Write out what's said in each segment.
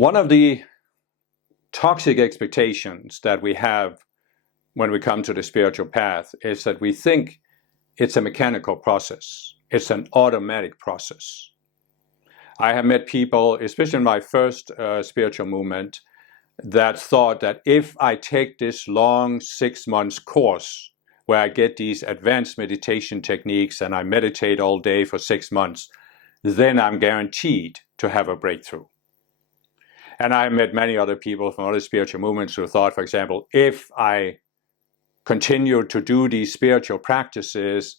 One of the toxic expectations that we have when we come to the spiritual path is that we think it's a mechanical process. It's an automatic process. I have met people, especially in my first spiritual movement, that thought that if I take this long 6 months course where I get these advanced meditation techniques and I meditate all day for 6 months, then I'm guaranteed to have a breakthrough. And I met many other people from other spiritual movements who thought, for example, if I continue to do these spiritual practices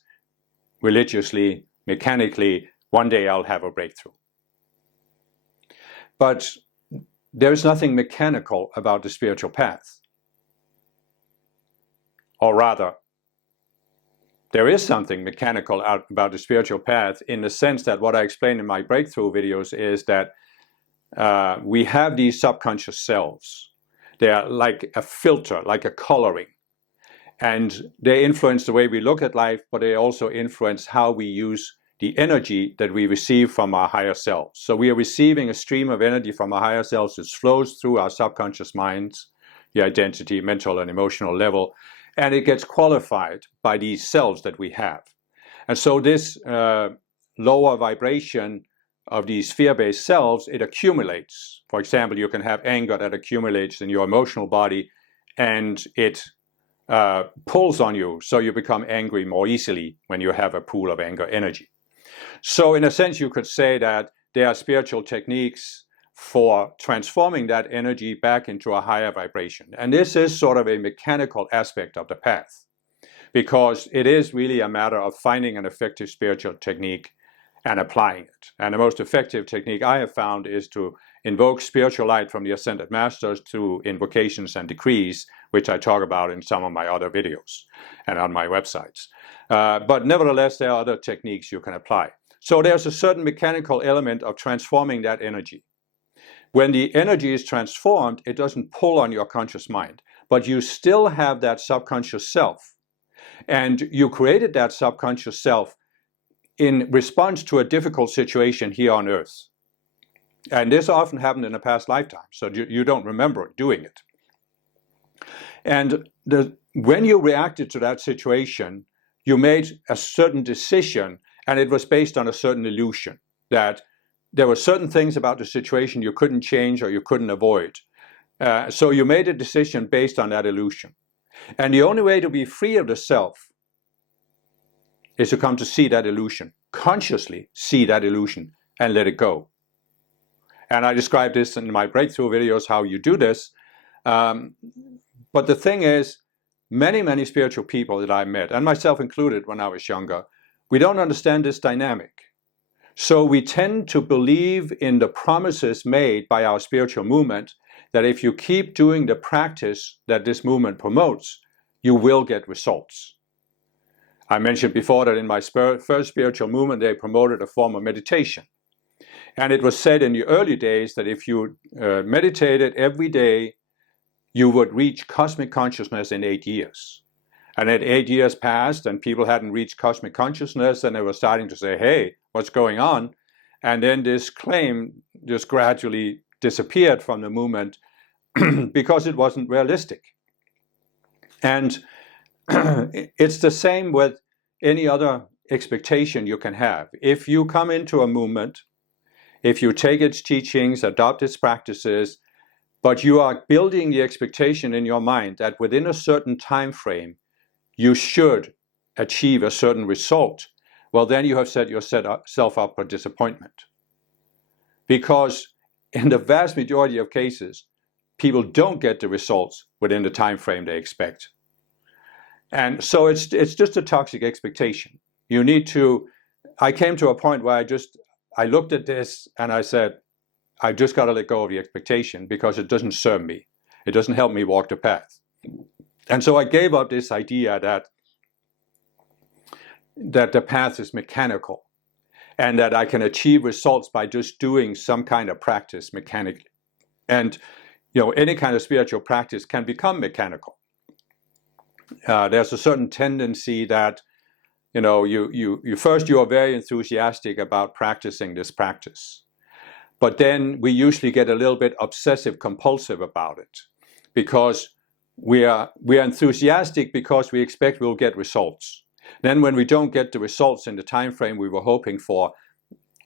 religiously, mechanically, one day I'll have a breakthrough. But there's nothing mechanical about the spiritual path. Or rather, there is something mechanical about the spiritual path in the sense that what I explained in my breakthrough videos is that we have these subconscious selves. They are like a filter, like a coloring. And they influence the way we look at life, but they also influence how we use the energy that we receive from our higher selves. So we are receiving a stream of energy from our higher selves which flows through our subconscious minds, the identity, mental and emotional level, and it gets qualified by these selves that we have. And so this lower vibration of these fear-based selves, it accumulates. For example, you can have anger that accumulates in your emotional body and it pulls on you, so you become angry more easily when you have a pool of anger energy. So in a sense, you could say that there are spiritual techniques for transforming that energy back into a higher vibration. And this is sort of a mechanical aspect of the path, because it is really a matter of finding an effective spiritual technique and applying it. And the most effective technique I have found is to invoke spiritual light from the Ascended Masters through invocations and decrees, which I talk about in some of my other videos and on my websites. But nevertheless, there are other techniques you can apply. So there's a certain mechanical element of transforming that energy. When the energy is transformed, it doesn't pull on your conscious mind, but you still have that subconscious self. And you created that subconscious self in response to a difficult situation here on earth. And this often happened in a past lifetime, so you don't remember doing it. And when you reacted to that situation, you made a certain decision, and it was based on a certain illusion, that there were certain things about the situation you couldn't change or you couldn't avoid. So you made a decision based on that illusion. And the only way to be free of the self is to come to see that illusion, consciously see that illusion and let it go. And I describe this in my breakthrough videos, how you do this. But the thing is, many spiritual people that I met, and myself included when I was younger, we don't understand this dynamic. So we tend to believe in the promises made by our spiritual movement that if you keep doing the practice that this movement promotes, you will get results. I mentioned before that in my first spiritual movement, they promoted a form of meditation. And it was said in the early days that if you meditated every day, you would reach cosmic consciousness in 8 years. And at 8 years passed and people hadn't reached cosmic consciousness, and they were starting to say, hey, what's going on? And then this claim just gradually disappeared from the movement because it wasn't realistic. And it's the same with any other expectation you can have. If you come into a movement, if you take its teachings, adopt its practices, but you are building the expectation in your mind that within a certain time frame, you should achieve a certain result, well, then you have set yourself up for disappointment. Because in the vast majority of cases, people don't get the results within the time frame they expect. And so it's just a toxic expectation. You need to, I came to a point where I looked at this and I said, I just got to let go of the expectation because it doesn't serve me. It doesn't help me walk the path. And so I gave up this idea that the path is mechanical and that I can achieve results by just doing some kind of practice mechanically. And any kind of spiritual practice can become mechanical. There's a certain tendency that you are very enthusiastic about practicing this practice. But then we usually get a little bit obsessive compulsive about it, because we are enthusiastic because we expect we'll get results. Then when we don't get the results in the time frame we were hoping for,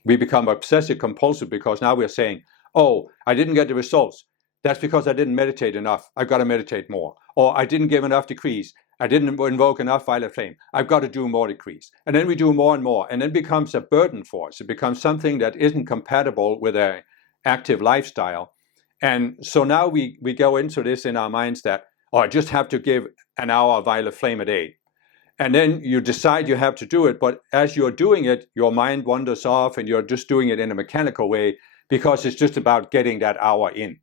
we become obsessive compulsive, because now we're saying, oh, I didn't get the results. That's because I didn't meditate enough. I've got to meditate more. Or I didn't give enough decrees. I didn't invoke enough violet flame. I've got to do more decrees. And then we do more and more. And then it becomes a burden for us. It becomes something that isn't compatible with an active lifestyle. And so now we go into this in our minds that, oh, I just have to give an hour of violet flame a day. And then you decide you have to do it. But as you're doing it, your mind wanders off and you're just doing it in a mechanical way, because it's just about getting that hour in.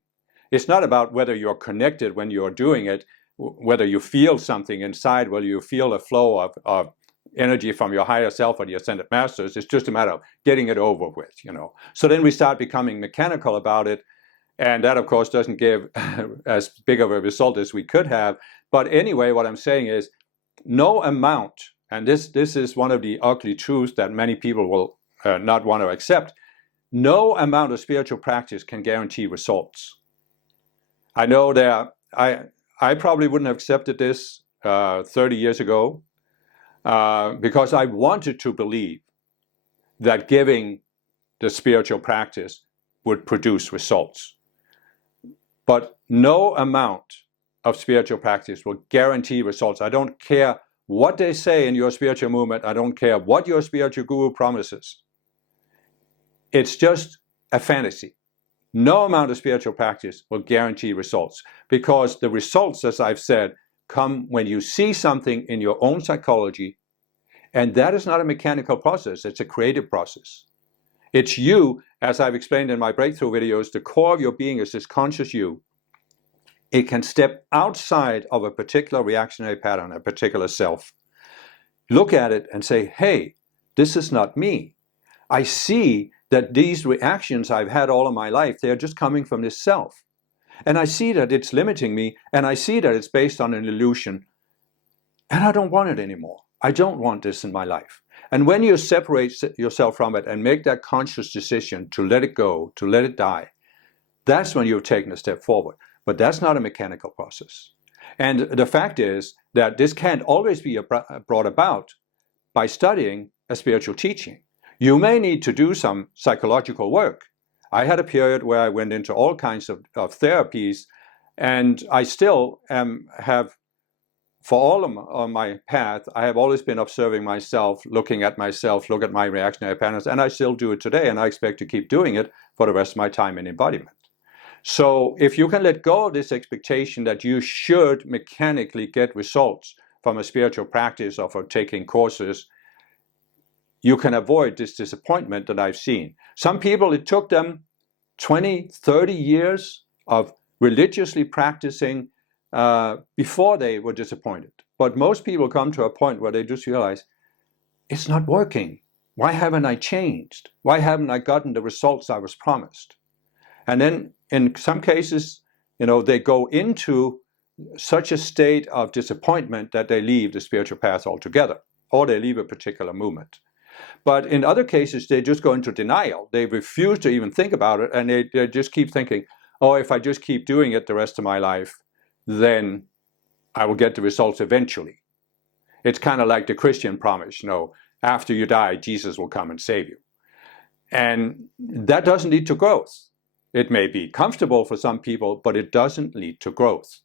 It's not about whether you're connected when you're doing it, whether you feel something inside, whether you feel a flow of energy from your higher self or the ascended masters. It's just a matter of getting it over with, So then we start becoming mechanical about it. And that, of course, doesn't give as big of a result as we could have. But anyway, what I'm saying is, no amount, and this is one of the ugly truths that many people will not want to accept, no amount of spiritual practice can guarantee results. I know that I probably wouldn't have accepted this 30 years ago because I wanted to believe that giving the spiritual practice would produce results. But no amount of spiritual practice will guarantee results. I don't care what they say in your spiritual movement. I don't care what your spiritual guru promises. It's just a fantasy. No amount of spiritual practice will guarantee results, because the results, as I've said, come when you see something in your own psychology, and that is not a mechanical process. It's a creative process. It's you, as I've explained in my breakthrough videos, the core of your being is this conscious you. It can step outside of a particular reactionary pattern, a particular self. Look at it and say, hey, this is not me. I see that these reactions I've had all of my life, they're just coming from this self. And I see that it's limiting me, and I see that it's based on an illusion. And I don't want it anymore. I don't want this in my life. And when you separate yourself from it and make that conscious decision to let it go, to let it die, that's when you've taken a step forward. But that's not a mechanical process. And the fact is that this can't always be brought about by studying a spiritual teaching. You may need to do some psychological work. I had a period where I went into all kinds of therapies, and I still have, for all of my path, I have always been observing myself, looking at myself, look at my reactionary patterns, and I still do it today, and I expect to keep doing it for the rest of my time in embodiment. So if you can let go of this expectation that you should mechanically get results from a spiritual practice or for taking courses, you can avoid this disappointment that I've seen. Some people, it took them 20, 30 years of religiously practicing before they were disappointed. But most people come to a point where they just realize, it's not working. Why haven't I changed? Why haven't I gotten the results I was promised? And then in some cases, they go into such a state of disappointment that they leave the spiritual path altogether, or they leave a particular movement. But in other cases, they just go into denial. They refuse to even think about it, and they just keep thinking, oh, if I just keep doing it the rest of my life, then I will get the results eventually. It's kind of like the Christian promise, after you die, Jesus will come and save you. And that doesn't lead to growth. It may be comfortable for some people, but it doesn't lead to growth.